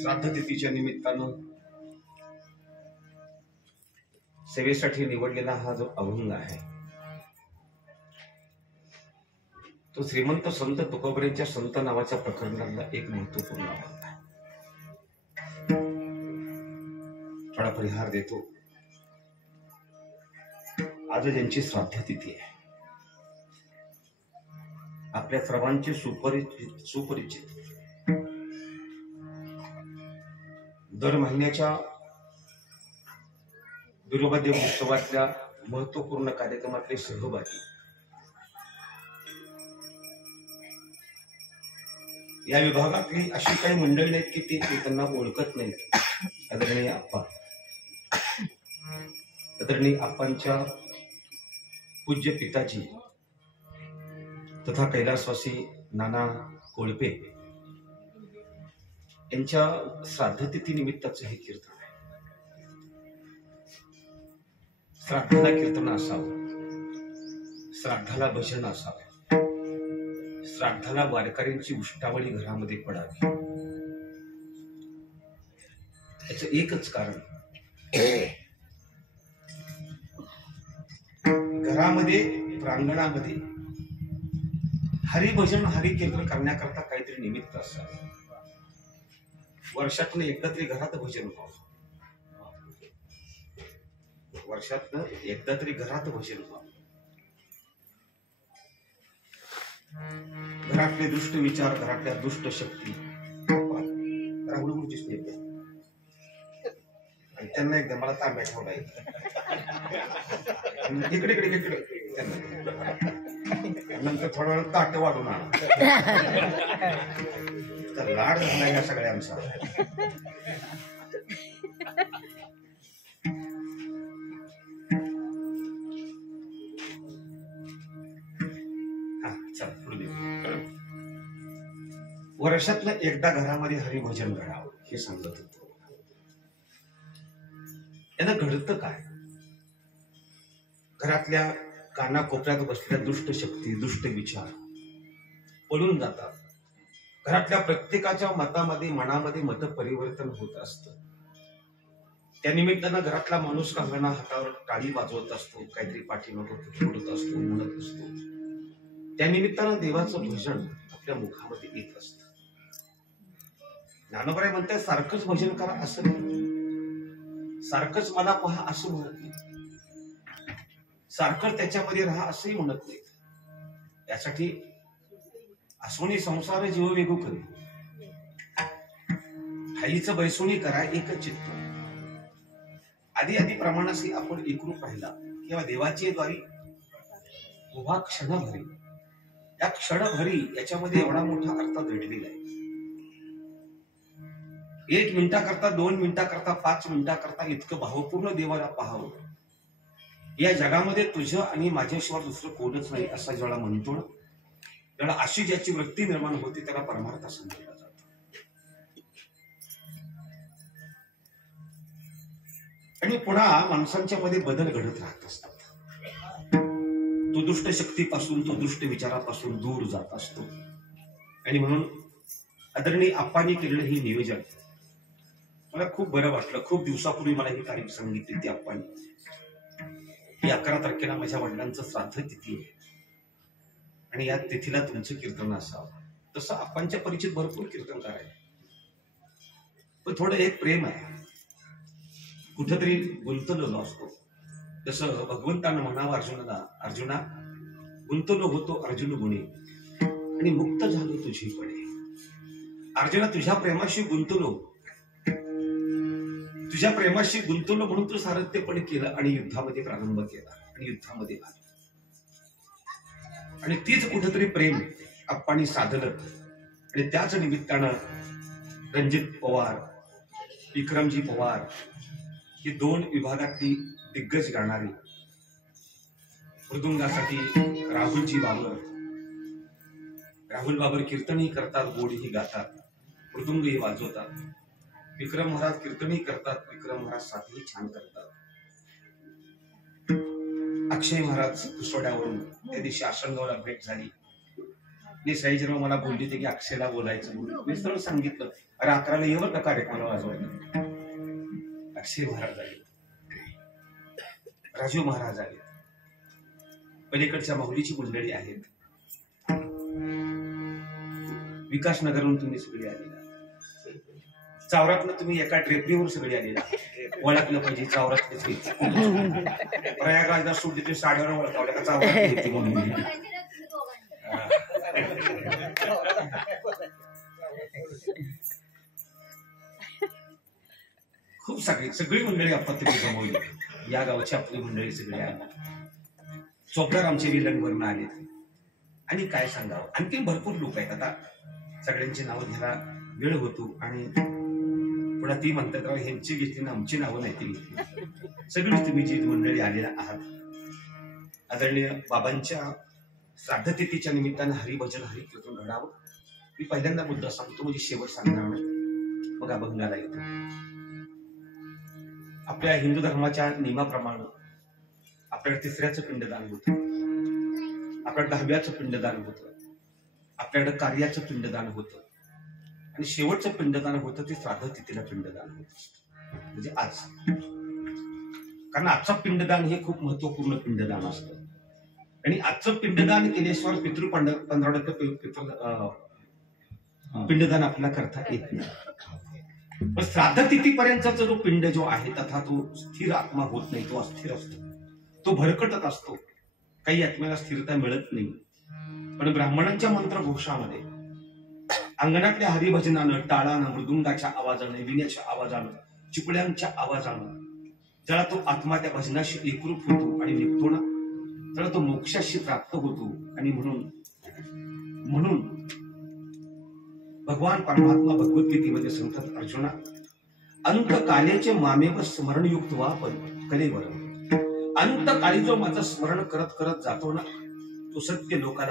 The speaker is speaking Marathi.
श्राद्धतिथीच्या निमित्तानं सेवेसाठी निवडलेला हा जो अभंग आहे तो श्रीमंत संत तुकोबरेंच्या संत नावाच्या प्रकरणातला एक महत्वपूर्ण अभंग आहे. थोडा परिहार देतो. आज ज्यांची श्राद्धतिथी आहे आपल्या सर्वांचे सुपरिचित दर महिन्याच्या बिरोबादेव उत्सवातल्या महत्वपूर्ण कार्यक्रमातले सहभागी या विभागातली अशी काही मंडळी आहेत की ते त्यांना ओळखत नाहीत. आदरणीय आप्पा, आदरणीय आप्पांच्या पूज्य पिताजी तथा कैलासवासी नाना कोळपे यांच्या श्राद्धतिथी निमित्ताचं हे कीर्तन आहे. श्राद्धाला कीर्तन असावं, श्राद्धाला भजन असावं, श्राद्धाला वारकऱ्यांची उष्टावळी घरामध्ये पडावी. याचं एकच कारण, घरामध्ये प्रांगणामध्ये हरिभजन हरिकीर्तन करण्याकरता काहीतरी निमित्त असावं. वर्षातून एकदा तरी घरात भजन व्हावं, वर्षातून एकदा तरी घरात भजन व्हावं. घरातले दुष्ट विचार, घरातल्या दुष्ट शक्ती राहुलगुरुजीच नाही आणि त्यांना एकदा मला तांब्या ठेवला इकडे इकडे इकडे नंतर थोडा वेळ ताट वाढून आणा. तर लाड झाला या सगळ्यांचा. वर्षातलं एकदा घरामध्ये हरिभजन घडावं हे सांगत होतो. यानं घडतं काय? घरातल्या कानाकोपऱ्यात बसलेल्या दुष्ट शक्ती, दुष्ट विचार पळून जातात. घरातल्या प्रत्येकाच्या मतामध्ये, मनामध्ये मत परिवर्तन होत असतं. त्या निमित्तानं घरातला माणूस का होईना हातावर टाळी वाजवत असतो, काहीतरी पाठीमागं बोलत असतो, म्हणत असतो. त्या निमित्तानं देवाचं भजन आपल्या मुखामध्ये येत असतं. ज्ञानोबराय म्हणतात सारखंच भजन करा असं नाही, सारखंच मला पहा असं म्हणत नाही, सारखं त्याच्यामध्ये राहा असंही म्हणत नाही. यासाठी असोनी संसार जीव वेगू करे, हाईचं बैसोनी करा एक चित्त. आधी आधी प्रमाणाशी आपण एकरूप राहिला किंवा देवाची द्वारी उभा क्षणभरी, या क्षणभरी याच्यामध्ये एवढा मोठा अर्थ दडलेला आहे. 1 मिनिटाकरता, 2 मिनिटाकरता, 5 मिनिटाकरता इतकं भावपूर्ण देवाला पाहावं. या जगामध्ये तुझं आणि माझ्याशिवाय दुसरं कोणच नाही असं ज्याला म्हणतो, त्याला अशी ज्याची वृत्ती निर्माण होती त्याला परमार्थ असं म्हटलं जातं. आणि पुन्हा माणसांच्या मध्ये बदल घडत राहत असतात. तो दुष्ट शक्तीपासून, तो दुष्ट विचारापासून दूर जात असतो. आणि म्हणून आदरणीय आप्पांनी केलेलं हे नियोजन मला खूप बरं वाटलं. खूप दिवसापूर्वी मला ही तारीख सांगितली ती आप्पांनी. ही 11 तारखेला माझ्या वडिलांचं श्राद्ध तिथी आहे आणि या तिथीला तुमचं कीर्तन असावं. तसं आप्पांच्या परिचित भरपूर कीर्तनकार आहे, पण थोडं एक प्रेम आहे, कुठंतरी गुंतलेलो असतो. जसं भगवंतानं म्हणावं अर्जुनाला, अर्जुना गुंतलो होतो अर्जुन गुणे आणि मुक्त झालो तुझी पणे. अर्जुना तुझ्या प्रेमाशी गुंतलो, तुझ्या प्रेमाशी गुंतवलं म्हणून तू सारथ्यपणे केलं आणि युद्धामध्ये प्रारंभ केला आणि युद्धामध्ये आला. आणि तीच कुठेतरी प्रेम आप्पांनी साधलं आणि त्याच निमित्तानं रणजित पवार, विक्रमजी पवार ही 2 विभागातली दिग्गज गाणारी, मृदुंगासाठी राहुलजी बाबर, राहुल बाबर कीर्तनही करतात, गोडही गातात, मृदुंगही वाजवतात. विक्रम महाराज कीर्तनही करतात, विक्रम महाराज साथही छान करतात. अक्षय महाराज पुसोड्यावरून त्या दिवशी आसनगावला भेट झाली. मी साईजीराव मला बोलली होती की अक्षयला बोलायचं म्हणून मी सरळ सांगितलं, अरे 11ला येवर का कार्यक्रमाला वाजवायला. अक्षय महाराज आले, राजू महाराज आले, पलीकडच्या माहुलीची मंडळी आहेत, विकासनगरहून तुम्ही सगळी आलेला, चावरातनं तुम्ही एका ड्रेपरीवर सगळी आलेला. ओळखलं पाहिजे चावरात प्रयागराजला सोडली तुम्ही साड्यावर ओळखावल्या का चावरात म्हणून. खूप सगळी मंडळी आपत्ती जमवली. या गावाची आपली मंडळी सगळी आली. चोपडार आमचे विलनवरून आले आणि काय सांगावं, आणखी भरपूर लोक आहेत. आता सगळ्यांची नावं घ्यायला वेळ होतो आणि पुन्हा ती म्हणतात राव ह्यांची घेतली ना आमची नावं नाही ती घेतली. सगळीच तुम्ही जी मंडळी आलेला आहात, आदरणीय बाबांच्या श्राद्धतिथीच्या निमित्तानं हरिभजन हरिकीर्तन घडावं. मी पहिल्यांदा मुद्दा सांगतो, म्हणजे शेवट सांगणार नाही, मग अभंगाला येतो. आपल्या हिंदू धर्माच्या नियमाप्रमाणे आपल्याकडे 3ऱ्याचं पिंडदान होतं, आपल्याकडे 10व्याचं पिंडदान होतं, आपल्याकडे कार्याचं पिंडदान होतं आणि शेवटचं पिंडदान होतं ते श्राद्धतिथीला पिंडदान होत असतं, म्हणजे आज. कारण आजचं पिंडदान हे खूप महत्वपूर्ण पिंडदान असतं आणि आजचं पिंडदान केल्याशिवाय 15% पिंडदान आपल्याला करता येत नाही. पण श्राद्धतिथीपर्यंतचा जो पिंड जो आहे तथा तो स्थिर आत्मा होत नाही, तो अस्थिर असतो, तो भरकटत असतो, काही आत्म्याला स्थिरता मिळत नाही. पण ब्राह्मणांच्या मंत्रघोषामध्ये अंगणातल्या हरिभजनानं, टाळानं, मृदुंगाच्या आवाजाने, विण्याच्या आवाजानं, चिपळ्यांच्या आवाजानं ज्याला तो आत्मा त्या भजनाशी एकरूप होतो आणि निघतो ना, त्याला तो मोक्षाशी प्राप्त होतो. आणि म्हणून भगवान परमात्मा भगवद्गीतेमध्ये सांगतात, अर्जुना अंतकालेचे मामेव स्मरणयुक्त वा कलेवर. अंतकाली जो माझं स्मरण करत करत जातो ना, तो सत्य लोकाला